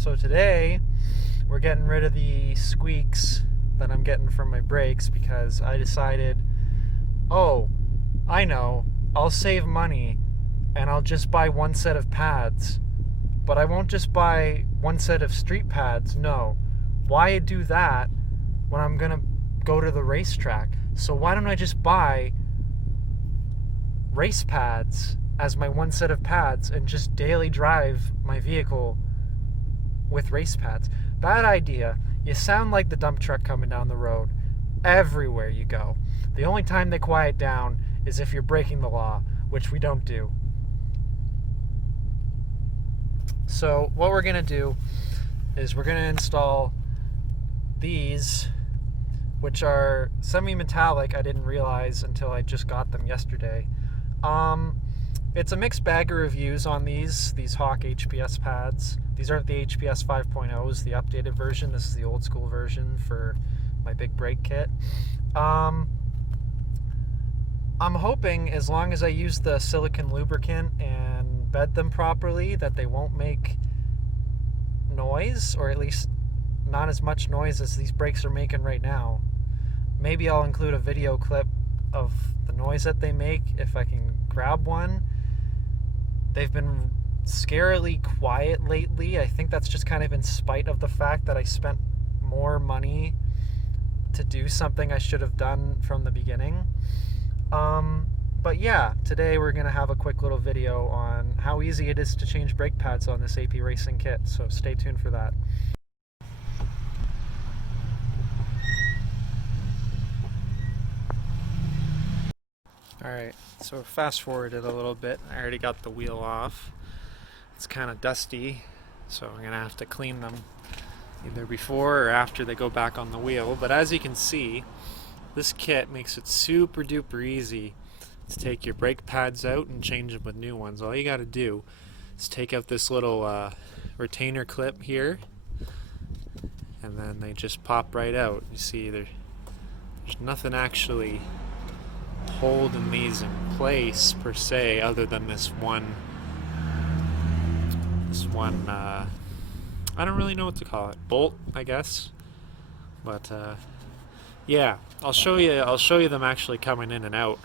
So today we're getting rid of the squeaks that I'm getting from my brakes because I decided, oh, I know, I'll save money and I'll just buy one set of pads. But I won't just buy one set of street pads, no. Why do that when I'm gonna go to the racetrack? So why don't I just buy race pads as my one set of pads and just daily drive my vehicle with race pads? Bad idea. You sound like the dump truck coming down the road everywhere you go. The only time they quiet down is if you're breaking the law, which we don't do. So what we're gonna do is we're gonna install these, which are semi-metallic. I didn't realize until I just got them yesterday. It's a mixed bag of reviews on these Hawk HPS pads. These aren't the HPS 5.0s, the updated version. This is the old school version for my big brake kit. I'm hoping as long as I use the silicone lubricant and bed them properly that they won't make noise, or at least not as much noise as these brakes are making right now. Maybe I'll include a video clip of the noise that they make if I can grab one. They've been scarily quiet lately. I think that's just kind of in spite of the fact that I spent more money to do something I should have done from the beginning. But yeah, today we're going to have a quick little video on how easy it is to change brake pads on this AP Racing kit, so stay tuned for that. Alright, so fast forwarded a little bit. I already got the wheel off. It's kind of dusty, so I'm going to have to clean them either before or after they go back on the wheel. But as you can see, this kit makes it super duper easy to take your brake pads out and change them with new ones. All you got to do is take out this little retainer clip here, and then they just pop right out. You see, there's nothing actually holding these in place per se, other than this one I don't really know what to call it, bolt, I guess. But yeah, I'll show you them actually coming in and out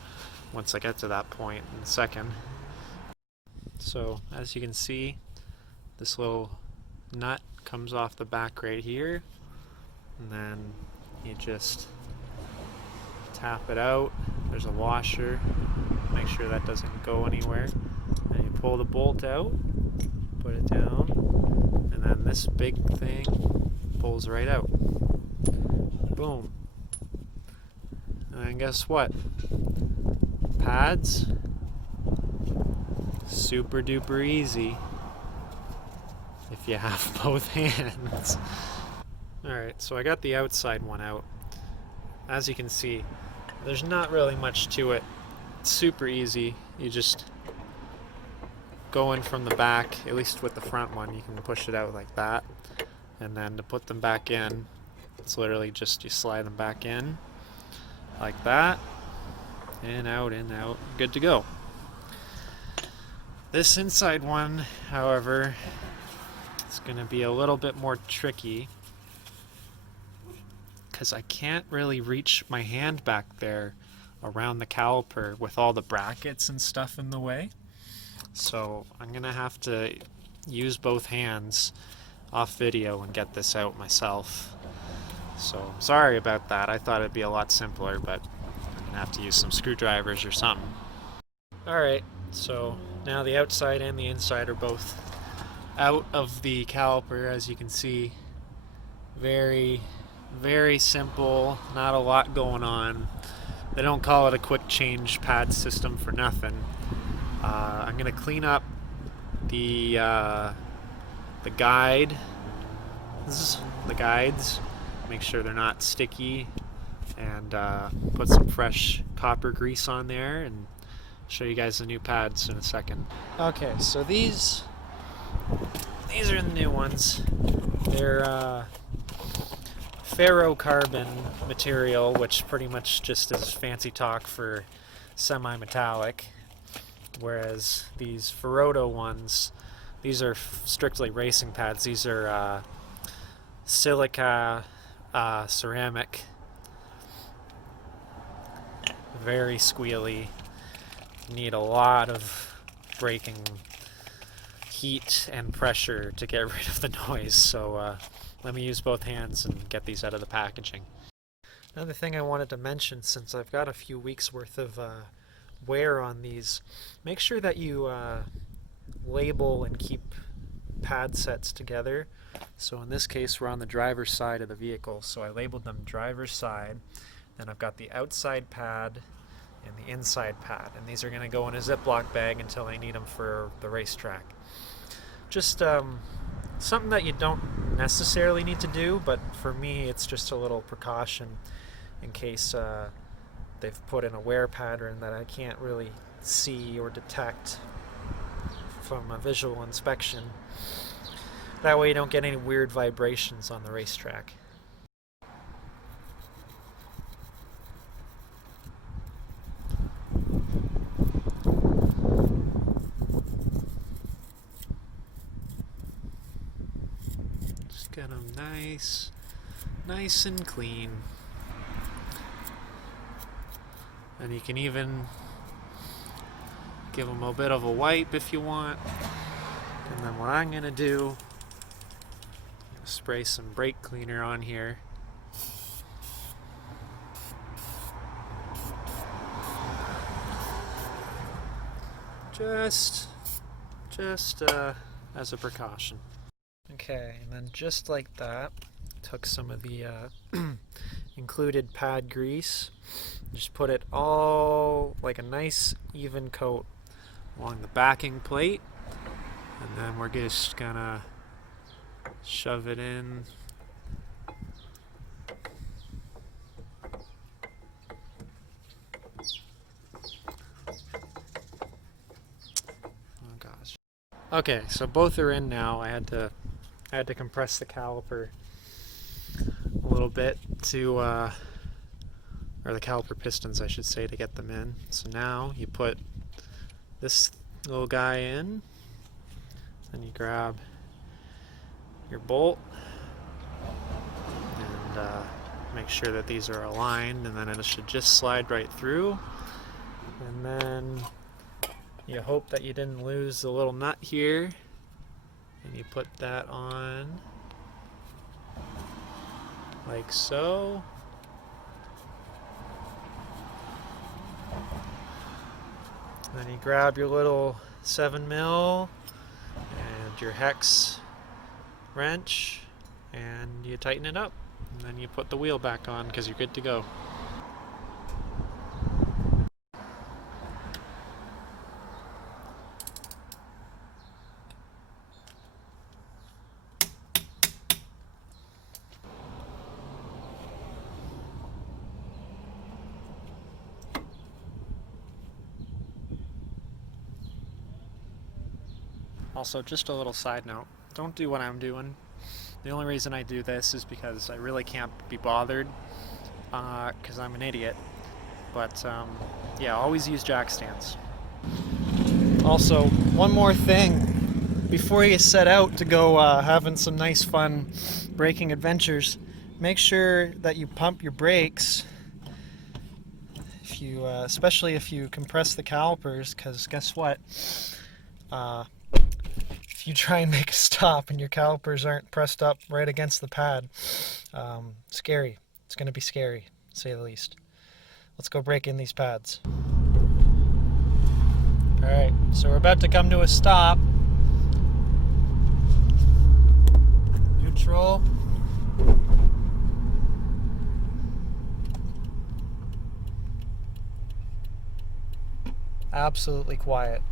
once I get to that point in a second. So as you can see, this little nut comes off the back right here, and then you just tap it out. There's a washer, make sure that doesn't go anywhere, and you pull the bolt out, put it down, and then this big thing pulls right out. Boom. And guess what? Pads, super duper easy if you have both hands. Alright, so I got the outside one out. As you can see, there's not really much to it. It's super easy. You just go in from the back, at least with the front one, you can push it out like that. And then to put them back in, it's literally just you slide them back in like that. In, out, good to go. This inside one, however, is going to be a little bit more tricky because I can't really reach my hand back there around the caliper with all the brackets and stuff in the way. So I'm going to have to use both hands off video and get this out myself. So I'm sorry about that. I thought it'd be a lot simpler, but I'm going to have to use some screwdrivers or something. Alright, so now the outside and the inside are both out of the caliper, as you can see. Very, very simple, not a lot going on. They don't call it a quick change pad system for nothing. I'm going to clean up the guides, make sure they're not sticky, and put some fresh copper grease on there and show you guys the new pads in a second. Okay, so these are the new ones. They're ferrocarbon material, which pretty much just is fancy talk for semi-metallic, whereas these Ferroto ones, These are strictly racing pads. These are silica ceramic, very squealy. Need a lot of braking heat and pressure to get rid of the noise, so let me use both hands and get these out of the packaging. Another thing I wanted to mention, since I've got a few weeks worth of wear on these, make sure that you label and keep pad sets together. So in this case we're on the driver's side of the vehicle, so I labeled them driver's side, then I've got the outside pad and the inside pad, and these are going to go in a Ziploc bag until I need them for the racetrack. Just something that you don't necessarily need to do, but for me it's just a little precaution in case they've put in a wear pattern that I can't really see or detect from a visual inspection. That way you don't get any weird vibrations on the racetrack. Just get them nice and clean. And you can even give them a bit of a wipe if you want. And then what I'm going to do, spray some brake cleaner on here. Just as a precaution. Okay, and then just like that, took some of the included pad grease, just put it all like a nice even coat along the backing plate, and then we're just gonna shove it in. Oh gosh. Okay, so both are in now. I had to compress the caliper a little bit to or the caliper pistons I should say, to get them in. So now you put this little guy in, then you grab your bolt and make sure that these are aligned, and then it should just slide right through. And then you hope that you didn't lose the little nut here, and you put that on like so. Then you grab your little 7mm and your hex wrench and you tighten it up, and then you put the wheel back on because you're good to go. Also, just a little side note, don't do what I'm doing. The only reason I do this is because I really can't be bothered, because I'm an idiot. But yeah, always use jack stands. Also, one more thing, before you set out to go having some nice fun braking adventures, make sure that you pump your brakes, if you, especially if you compress the calipers, because guess what? If you try and make a stop and your calipers aren't pressed up right against the pad, scary. It's going to be scary, to say the least. Let's go break in these pads. Alright, so we're about to come to a stop. Neutral. Absolutely quiet.